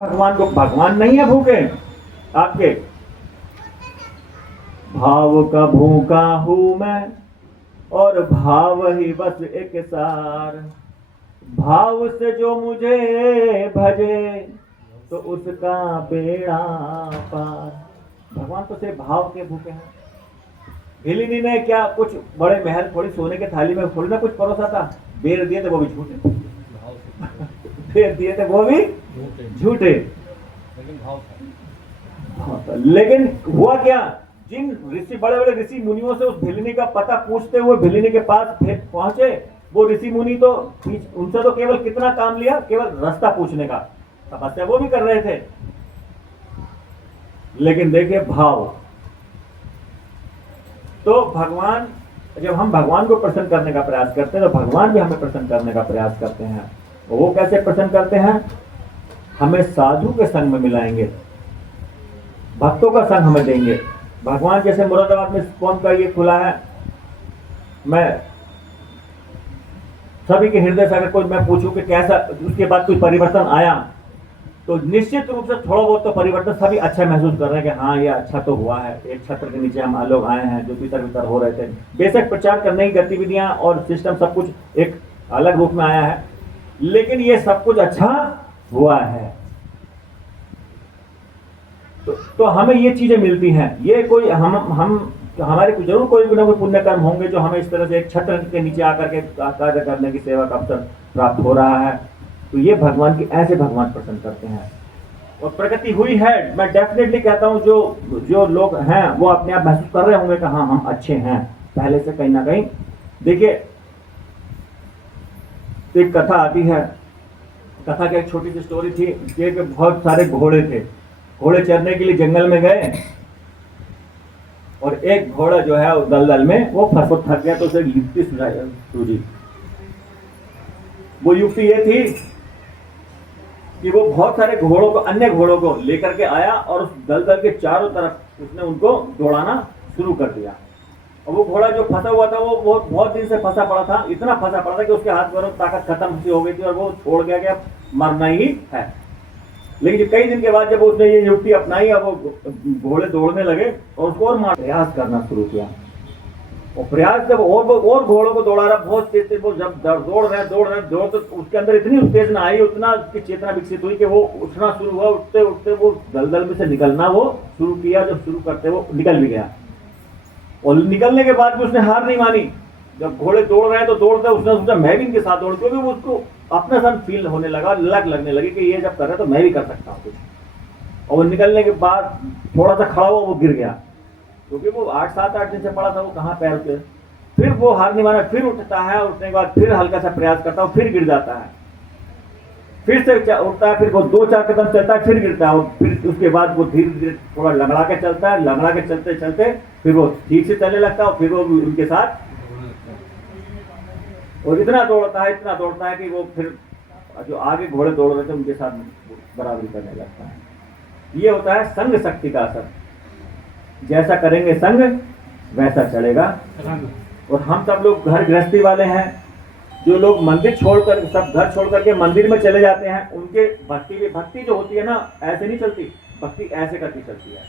भगवान को भगवान नहीं है भूखे आपके। भाव का भूखा हूं मैं और भाव ही बस एक सार। भाव से जो मुझे भजे तो उसका बेड़ा पार। भगवान तो सिर्फ भाव के भूखे हैं। हिलिनी ने क्या कुछ बड़े महल थोड़ी सोने के थाली में थोड़ी ना कुछ परोसा था। बेर दिए थे वो भी झूठे, बेर दिए थे वो भी झूठे, लेकिन हुआ क्या, जिन ऋषि बड़े बड़े ऋषि मुनियों से उस भिलिनी का पता पूछते हुए भिलिनी के पास पहुंचे, वो ऋषि मुनि तो उनसे तो केवल कितना काम लिया, केवल रास्ता पूछने का, तपस्या वो भी कर रहे थे। लेकिन देखिए भाव, तो भगवान, जब हम भगवान को प्रसन्न करने का प्रयास करते हैं तो भगवान भी हमें प्रसन्न करने का प्रयास करते हैं। वो कैसे प्रसन्न करते हैं, हमें साधु के संग में मिलाएंगे, भक्तों का संग हमें देंगे। भगवान जैसे मुरादाबाद में कौन का ये खुला है, मैं सभी के हृदय से अगर कोई मैं पूछूं कि कैसा उसके बाद कोई परिवर्तन आया, तो निश्चित रूप से थोड़ा बहुत तो परिवर्तन सभी अच्छा महसूस कर रहे हैं कि हाँ ये अच्छा तो हुआ है। एक छत्र के नीचे हम लोग आए हैं जो भीतर भीतर हो रहे थे, बेशक प्रचार करने की गतिविधियां और सिस्टम सब कुछ एक अलग रूप में आया है, लेकिन ये सब कुछ अच्छा हुआ है। तो हमें ये चीजें मिलती हैं। ये कोई हम हमारे जरूर कोई ना कोई पुण्य कर्म होंगे जो हमें इस तरह से एक छत्र के नीचे आकर के कार्य करने की सेवा का अवसर प्राप्त हो रहा है। तो ये भगवान की, ऐसे भगवान प्रसन्न करते हैं। और प्रगति हुई है, मैं डेफिनेटली कहता हूं, जो लोग हैं वो अपने आप महसूस कर रहे होंगे कि हाँ हम अच्छे हैं पहले से कहीं ना कहीं। देखिए एक कथा आती है, कथा की एक छोटी सी स्टोरी थी कि बहुत सारे घोड़े थे, घोड़े चरने के लिए जंगल में गए और एक घोड़ा जो है दलदल में वो फंस थक गया, तो उसे युक्ति सूझी। वो युक्ति ये थी कि वो बहुत सारे घोड़ों को, अन्य घोड़ों को लेकर के आया और उस दलदल के चारों तरफ उसने उनको दौड़ाना शुरू कर दिया। और वो घोड़ा जो फंसा हुआ था वो बहुत दिन से फंसा पड़ा था, इतना फंसा पड़ा था कि उसके हाथ पैरों ताकत खत्म सी हो गई थी और वो छोड़ गया कि अब मरना ही है। लेकिन कई दिन के बाद जब उसने ये युक्ति अपनाई, अब वो घोड़े दौड़ने लगे और उसको और प्रयास करना शुरू किया। और प्रयास जब और घोड़ों को दौड़ा रहा बहुत तेज, वो जब दौड़ रहे तो उसके अंदर इतनी उत्तेजना आई, उतना उसकी चेतना विकसित हुई कि वो उठना शुरू हुआ। उठते उठते वो दलदल में से निकलना वो शुरू किया। जब शुरू करते वो निकल भी गया और निकलने के बाद भी उसने हार नहीं मानी। जब घोड़े दौड़ रहे हैं तो दौड़ते उसने सोचा मैं भी इनके साथ दौड़, क्योंकि वो उसको अपना सन फील होने लगा, लगने लगी कि ये जब कर रहे हैं तो मैं भी कर सकता हूँ कुछ। और वो निकलने के बाद थोड़ा सा खड़ा हुआ, वो गिर गया, क्योंकि वो 8-7-8 दिन से पड़ा था, वो कहाँ पैर पे। फिर वो हार नहीं माना, फिर उठता है, उठने के बाद फिर हल्का सा प्रयास करता है, फिर गिर जाता है, फिर से उठता है, फिर वो 2-4 कदम चलता है, फिर गिरता है, फिर उसके बाद वो धीरे धीरे थोड़ा लंगड़ा के चलता है, लंगड़ा के चलते चलते फिर वो ठीक से चलने लगता है और फिर वो उनके साथ और इतना दौड़ता है कि वो फिर जो आगे घोड़े दौड़ रहे थे उनके साथ बराबरी करने लगता है। ये होता है संग शक्ति का असर। जैसा करेंगे संग वैसा चलेगा। और हम सब लोग घर गृहस्थी वाले हैं, जो लोग मंदिर छोड़कर, सब घर छोड़कर के मंदिर में चले जाते हैं, उनके भक्ति जो होती है ना, ऐसे नहीं चलती, भक्ति ऐसे करती चलती है।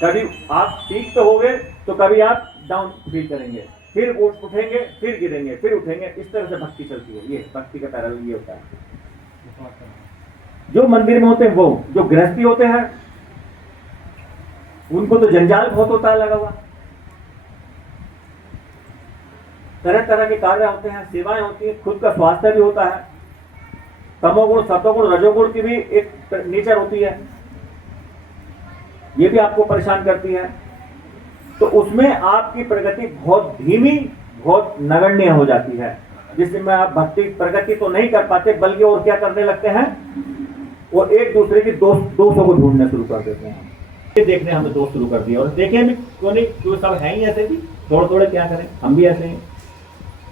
कभी आप ठीक तो होंगे तो कभी आप डाउन फील करेंगे, फिर उठेंगे, फिर गिरेंगे, फिर उठेंगे, इस तरह से भक्ति चलती है। ये भक्ति का पैरल ये होता है। जो मंदिर में होते हैं, वो जो गृहस्थी होते हैं, उनको तो जंजाल बहुत होता है लगा हुआ, तरह तरह के कार्य होते हैं, सेवाएं होती हैं, खुद का स्वास्थ्य भी होता है, तमोगुण सतोगुण रजोगुण की भी एक नेचर होती है, ये भी आपको परेशान करती है। तो उसमें आपकी प्रगति बहुत धीमी, बहुत नगण्य हो जाती है, जिसमें आप भक्ति प्रगति तो नहीं कर पाते, बल्कि और क्या करने लगते हैं, वो एक दूसरे की दोषों को ढूंढने शुरू कर देते हैं। ये देखने हमें दोष शुरू कर दिया, और देखें भी क्यों नहीं, क्यों सब है ही ऐसे भी, थोड़े क्या करें, हम भी ऐसे हैं।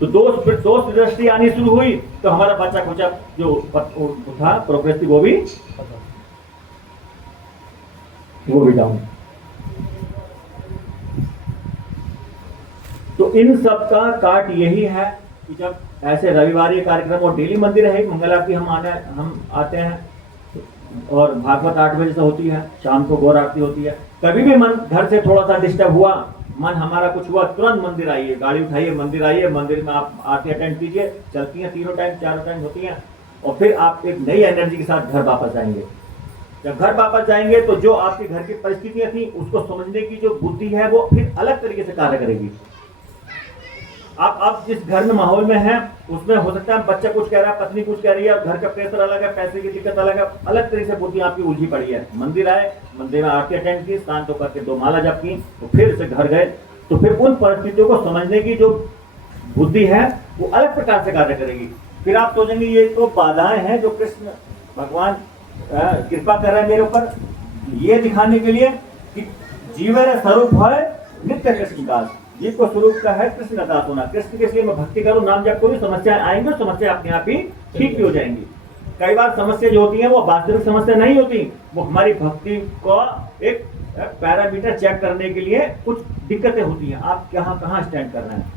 तो दोष दृष्टि आनी शुरू हुई तो हमारा बच्चा कुचा जो था प्रोग्रेसिव वो भी डाउन। तो इन सब का काट यही है कि जब ऐसे रविवारी कार्यक्रम और डेली मंदिर है, मंगल आरती हम आते हैं, और भागवत 8 बजे से होती है, शाम को गौर आरती होती है। कभी भी मन घर से थोड़ा सा डिस्टर्ब हुआ, मन हमारा कुछ हुआ, तुरंत मंदिर आइए, गाड़ी उठाइए, मंदिर आइए, मंदिर में आप आरती अटेंड कीजिए। चलती हैं तीनों टाइम, चारों टाइम होती हैं, और फिर आप एक नई एनर्जी के साथ घर वापस आएंगे। जब घर वापस जाएंगे तो जो आपके घर की परिस्थितियां थी उसको समझने की जो बुद्धि है वो फिर अलग तरीके से कार्य करेगी। आप जिस घर में माहौल में हैं उसमें हो सकता है बच्चा कुछ कह रहा है, पत्नी कुछ कह रही है, और घर का प्रेशर अलग है, पैसे की दिक्कत अलग है, अलग तरीके से बुद्धि आपकी उलझी पड़ी है। मंदिर आए, मंदिर में आरती अटेंड की, शांत होकर के 2 माला जप की, तो फिर से घर गए, तो फिर उन परिस्थितियों को समझने की जो बुद्धि है वो अलग प्रकार से कार्य करेगी। फिर आप सोचेंगे ये तो बाधाएं हैं जो कृष्ण भगवान कृपा कर रहे हैं मेरे ऊपर, ये दिखाने के लिए कि जीवन स्वरूप है नित्य कृष्ण दास, जीव को स्वरूप का है कृष्ण का दास होना। कृष्ण के लिए मैं भक्ति करूं, नाम जप करूं, समस्याएं आएंगी, समस्या अपने आप ही ठीक भी हो जाएंगी। कई बार समस्या जो होती है वो वास्तविक समस्या नहीं होती, वो हमारी भक्ति को एक पैरामीटर चेक करने के लिए कुछ दिक्कतें होती हैं। आप कहां स्टैंड कर रहे हैं।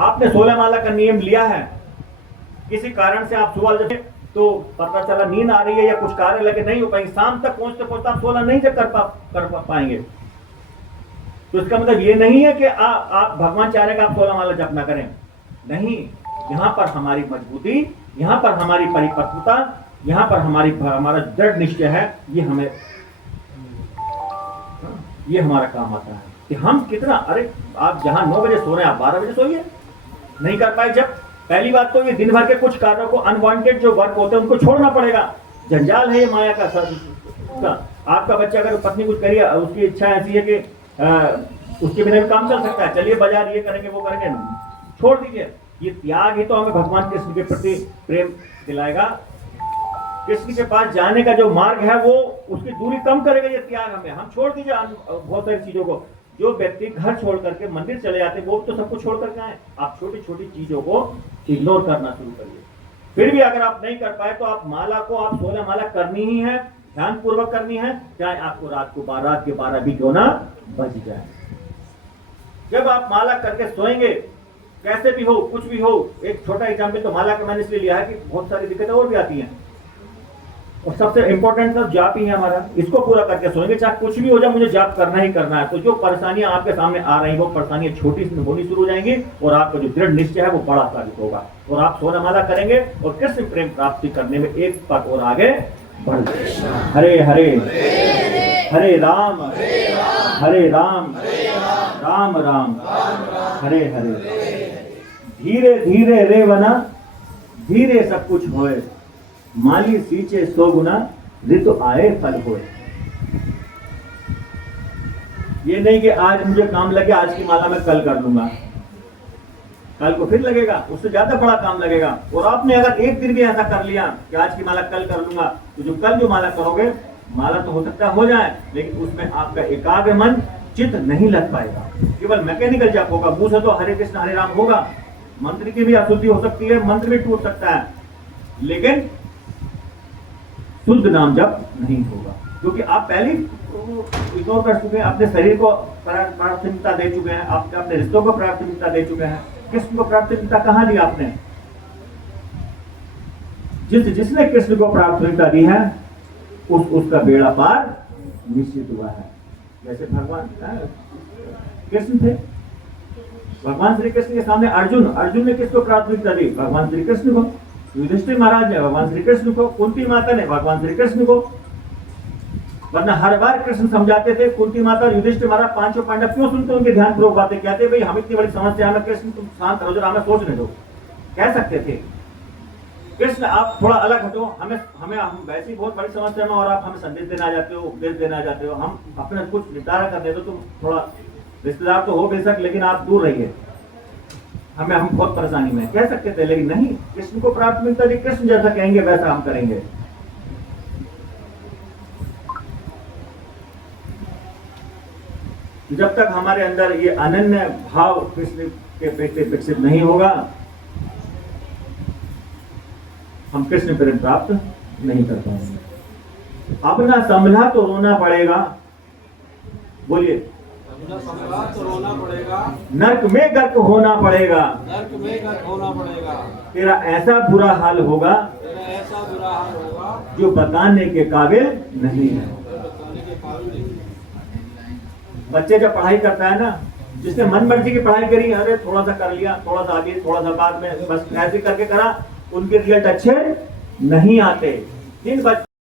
आपने 16 माला का नियम लिया है, किसी कारण से आप सुबह जब तो पता चला नींद आ रही है या कुछ कार्य लगे नहीं हो पाएंगे, शाम तक पहुंचते पहुंचते आप 16 नहीं कर पाएंगे। तो इसका मतलब ये नहीं है कि आप भगवान चाह रहे हैं कि आप 16 माला जप ना करें, नहीं। यहाँ पर हमारी मजबूती, यहाँ पर हमारी परिपक्वता, यहाँ पर हमारा दृढ़ निश्चय है, ये हमारा काम आता है कि हम कितना, अरे आप जहां 9 बजे सो रहे हैं आप 12 बजे सोइए। नहीं कर पाए जब, पहली बात तो ये दिन भर के कुछ कार्यों को, अनवांटेड जो वर्क होते हैं उनको छोड़ना पड़ेगा। जंजाल है ये माया का आपका बच्चा अगर पत्नी कुछ करिए, उसकी इच्छा ऐसी है कि उसके बिना भी काम चल सकता है, चलिए बाजार ये करेंगे वो करेंगे, छोड़ दीजिए। ये त्याग ही तो हमें भगवान कृष्ण के प्रति प्रेम दिलाएगा। कृष्ण के पास जाने का जो मार्ग है वो उसकी दूरी कम करेगा ये त्याग हमें। हम छोड़ दीजिए बहुत सारी चीजों को। जो व्यक्ति घर छोड़ करके मंदिर चले जाते हैं वो तो सब कुछ छोड़ करके आए। आप छोटी छोटी चीजों को इग्नोर करना शुरू करिए। फिर भी अगर आप नहीं कर पाए तो आप माला को, आप 16 माला करनी ही है, ध्यान पूर्वक करनी है, चाहे आपको रात के 12 भी क्यों ना बज जाए। जब आप माला करके सोएंगे, कैसे भी हो, कुछ भी हो, एक छोटा एग्जाम्पल तो माला का मैंने इसलिए लिया है कि बहुत सारी दिक्कतें और भी आती हैं, और सबसे इंपॉर्टेंट तो जाप ही है हमारा। इसको पूरा करके सोएंगे, चाहे कुछ भी हो जाए मुझे जाप करना ही करना है। तो जो परेशानियां आपके सामने आ रही वो परेशानियां छोटी होनी शुरू हो जाएंगी और आपका जो दृढ़ निश्चय है वो बड़ा साबित होगा, और आप 16 माला करेंगे और कृष्ण प्रेम प्राप्ति करने में एक पग और आगे बढ़ जाएंगे। हरे हरे हरे राम राम राम हरे हरे। धीरे धीरे रे वना, धीरे सब कुछ होए, माली सींचे 100 गुना, ऋतु आए फल होए। ये नहीं कि आज मुझे काम लगे, आज की माला मैं कल कर लूंगा, कल को फिर लगेगा, उससे ज्यादा बड़ा काम लगेगा। और आपने अगर एक दिन भी ऐसा कर लिया कि आज की माला कल कर लूंगा, तो जो कल जो माला करोगे, माला तो हो सकता है हो जाए, लेकिन उसमें आपका एकाग्र मन चित्त नहीं लग पाएगा, केवल मैकेनिकल जाप होगा। मुंह से तो हरे कृष्ण हरे राम होगा, मंत्र की भी अशुद्धि हो सकती है, मंत्र भी टूट सकता है, लेकिन शुद्ध नाम जप नहीं होगा, क्योंकि आप पहले इग्नोर कर चुके हैं, अपने शरीर को प्राथमिकता दे चुके हैं, आपने अपने रिश्तों को प्राथमिकता दे चुके हैं। कृष्ण को प्राथमिकता कहाँ दी आपने? जिसने कृष्ण को प्राथमिकता दी है उसका बेड़ा पार निश्चित हुआ है। जैसे भगवान कृष्ण थे, भगवान श्री कृष्ण के सामने अर्जुन ने किसको प्राथमिकता दी? भगवान श्री कृष्ण को। युधिष्ठिर महाराज ने भगवान श्री कृष्ण को, कुंती माता ने भगवान श्री कृष्ण को। वरना हर बार कृष्ण समझाते थे, कुंती माता और युधिष्ठिर महाराज, पांचों पांडव क्यों सुनते उनके ध्यान पूर्वक बातें? कहते भाई हम इतनी बड़ी समस्या में, कृष्ण तुम शांत रहो जरा, हमें सोचने दो, कह सकते थे। कृष्ण आप थोड़ा अलग हटो, हमें हम वैसी बहुत बड़ी समस्या में और आप हमें संदेश देना जाते हो, उपदेश देना जाते हो, हम अपने कुछ निपटारा कर दे दो, तुम थोड़ा रिश्तेदार तो हो बेशक लेकिन आप दूर रहिए, हम बहुत परेशानी में, कह सकते थे। लेकिन नहीं, कृष्ण को प्राथमिकता दी, कृष्ण जैसा कहेंगे वैसा हम करेंगे। जब तक हमारे अंदर ये अनन्य भाव कृष्ण के प्रति विकसित नहीं होगा, हम कृष्ण प्रेम प्राप्त नहीं कर पाएंगे। अपना संभला तो रोना पड़ेगा, बोलिए जब होगा तो रोना पड़ेगा, नर्क में गर्क होना पड़ेगा, नर्क में गर्क होना पड़ेगा। तेरा ऐसा बुरा हाल होगा तेरा ऐसा बुरा हाल होगा जो बताने के काबिल नहीं है। जो बताने के काबिल नहीं। बच्चे जब पढ़ाई करता है ना, जिसने मन मर्जी की पढ़ाई करी, अरे थोड़ा सा कर लिया, थोड़ा सा आगे, थोड़ा सा बाद में, बस ऐसे करके करा, उनके रिजल्ट अच्छे नहीं आते। जिन